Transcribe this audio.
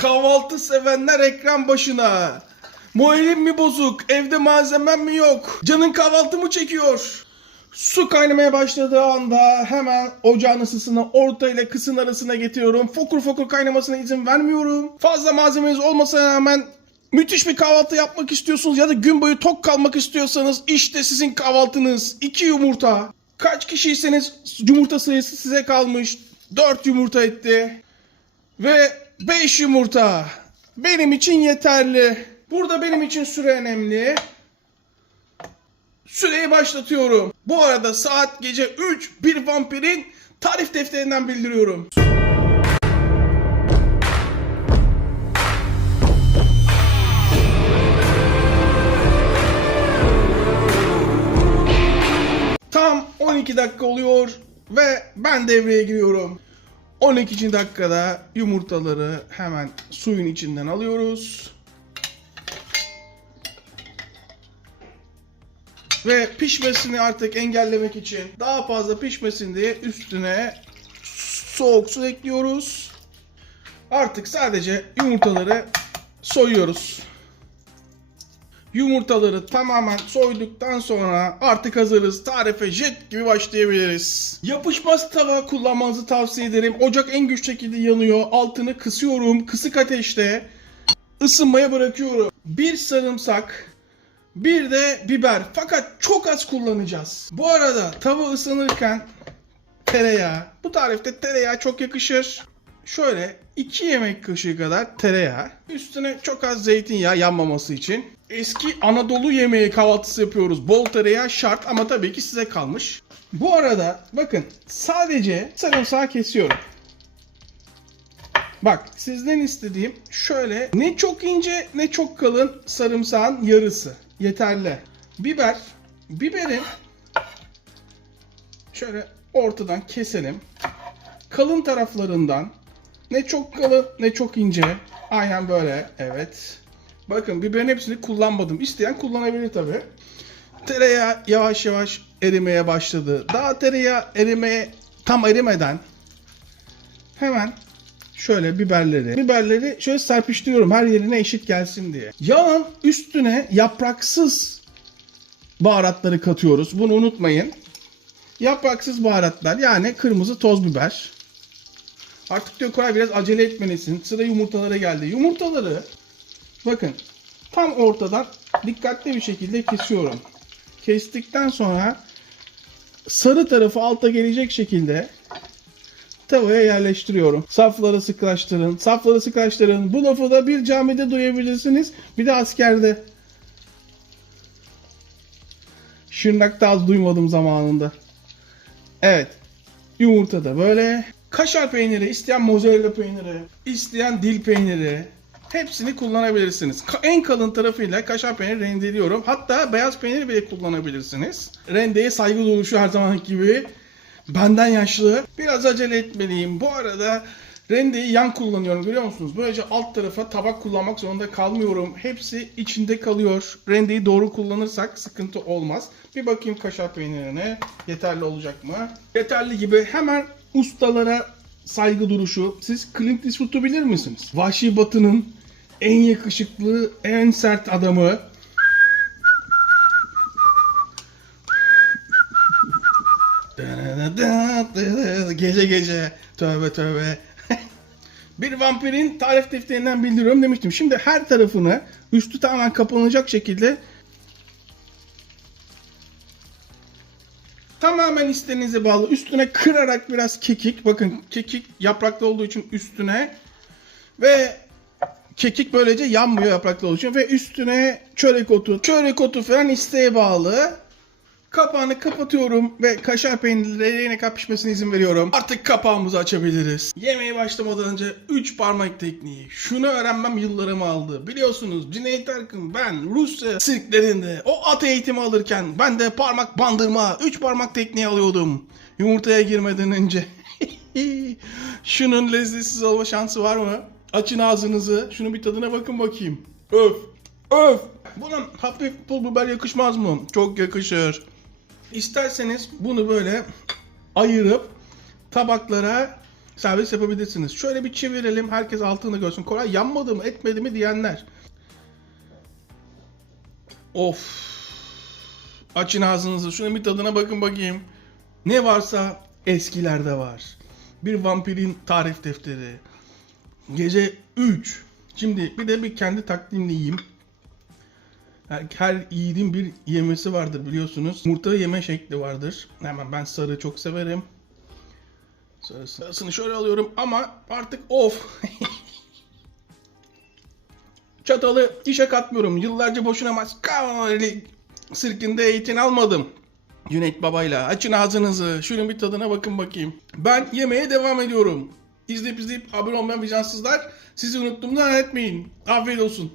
Kahvaltı sevenler ekran başına. Moralim mi bozuk? Evde malzemem mi yok? Canın kahvaltı mı çekiyor? Su kaynamaya başladığı anda hemen ocağın ısısını orta ile kısın arasına getiriyorum. Fokur fokur kaynamasına izin vermiyorum. Fazla malzemeniz olmasına rağmen müthiş bir kahvaltı yapmak istiyorsunuz ya da gün boyu tok kalmak istiyorsanız işte sizin kahvaltınız. 2 yumurta. Kaç kişiyseniz yumurta sayısı size kalmış. 4 yumurta etti. Ve 5 yumurta. Benim için yeterli. Burada benim için süre önemli. Süreyi başlatıyorum. Bu arada saat gece 3, bir vampirin tarif defterinden bildiriyorum. Tam 12 dakika oluyor ve ben devreye giriyorum. 12. dakikada yumurtaları hemen suyun içinden alıyoruz. Ve pişmesini artık engellemek için daha fazla pişmesin diye üstüne soğuk su ekliyoruz. Artık sadece yumurtaları soyuyoruz. Yumurtaları tamamen soyduktan sonra artık hazırız. Tarife jet gibi başlayabiliriz. Yapışmaz tava kullanmanızı tavsiye ederim. Ocak en güç şekilde yanıyor. Altını kısıyorum. Kısık ateşte ısınmaya bırakıyorum. Bir sarımsak, bir de biber. Fakat çok az kullanacağız. Bu arada tava ısınırken tereyağı. Bu tarifte tereyağı çok yakışır. Şöyle 2 yemek kaşığı kadar tereyağı. Üstüne çok az zeytinyağı yanmaması için. Eski Anadolu yemeği kahvaltısı yapıyoruz. Bol tereyağı şart ama tabii ki size kalmış. Bu arada bakın sadece sarımsağı kesiyorum. Bak sizden istediğim şöyle ne çok ince ne çok kalın sarımsağın yarısı. Yeterli. Biberi şöyle ortadan keselim. Kalın taraflarından ne çok kalın ne çok ince. Aynen böyle. Evet. Bakın biberin hepsini kullanmadım. İsteyen kullanabilir tabi. Tereyağı yavaş yavaş erimeye başladı. Daha tereyağı tam erimeden hemen şöyle biberleri şöyle serpiştiriyorum her yerine eşit gelsin diye. Yağın üstüne yapraksız baharatları katıyoruz. Bunu unutmayın. Yapraksız baharatlar yani kırmızı toz biber. Artık diyor Koray biraz acele etmelisin. Sıra yumurtalara geldi. Yumurtaları bakın tam ortadan dikkatli bir şekilde kesiyorum. Kestikten sonra sarı tarafı alta gelecek şekilde tavaya yerleştiriyorum. Safları sıklaştırın. Safları sıklaştırın. Bu lafı da bir camide duyabilirsiniz. Bir de askerde. Şırnak'ta az duymadım zamanında. Evet. Yumurta da böyle. Kaşar peyniri, isteyen mozzarella peyniri, isteyen dil peyniri. Hepsini kullanabilirsiniz. En kalın tarafıyla kaşar peyniri rendeliyorum. Hatta beyaz peyniri bile kullanabilirsiniz. Rendeye saygı duruşu her zaman gibi. Benden yaşlı. Biraz acele etmeliyim. Bu arada rendeyi yan kullanıyorum. Görüyor musunuz? Böylece alt tarafa tabak kullanmak zorunda kalmıyorum. Hepsi içinde kalıyor. Rendeyi doğru kullanırsak sıkıntı olmaz. Bir bakayım kaşar peynirine. Yeterli olacak mı? Yeterli gibi. Hemen ustalara saygı duruşu. Siz Clint Eastwood'u bilir misiniz? Vahşi Batı'nın en yakışıklı, en sert adamı. Gece gece. Tövbe tövbe. Bir vampirin tarif defterinden bildiriyorum demiştim. Şimdi her tarafını üstü tamamen kapanacak şekilde tamamen isteğinize bağlı. Üstüne kırarak biraz kekik. Bakın kekik yapraklı olduğu için üstüne ve kekik böylece yanmıyor yapraklı olduğu için ve üstüne çörek otu. Çörek otu falan isteğe bağlı. Kapağını kapatıyorum ve kaşar peynirleriyle pişmesine izin veriyorum. Artık kapağımızı açabiliriz. Yemeğe başlamadan önce 3 parmak tekniği. Şunu öğrenmem yıllarımı aldı. Biliyorsunuz Cüneyt Arkın ben Rusya sirklerinde o at eğitimi alırken ben de parmak bandırma 3 parmak tekniği alıyordum. Yumurtaya girmeden önce. Şunun lezzetsiz olma şansı var mı? Açın ağzınızı. Şunun bir tadına bakın bakayım. Öf. Öf. Buna hafif pul biber yakışmaz mı? Çok yakışır. İsterseniz bunu böyle ayırıp tabaklara servis yapabilirsiniz. Şöyle bir çevirelim. Herkes altını görsün. Koray yanmadı mı etmedi mi diyenler. Of. Açın ağzınızı. Şunun bir tadına bakın bakayım. Ne varsa eskilerde var. Bir vampirin tarif defteri. Gece 3. Şimdi bir de bir kendi takdimle yiyeyim. Her yiğidin bir yemesi vardır biliyorsunuz. Yumurta yeme şekli vardır. Hemen ben sarı çok severim. Sarısını şöyle alıyorum ama artık of. Çatalı işe katmıyorum. Yıllarca boşuna Maskali sirkinde eğitim almadım. Cüneyt Baba'yla. Açın ağzınızı. Şunun bir tadına bakın bakayım. Ben yemeye devam ediyorum. İzleyip abone olmayan vicdansızlar sizi unuttuğumdan etmeyin. Afiyet olsun.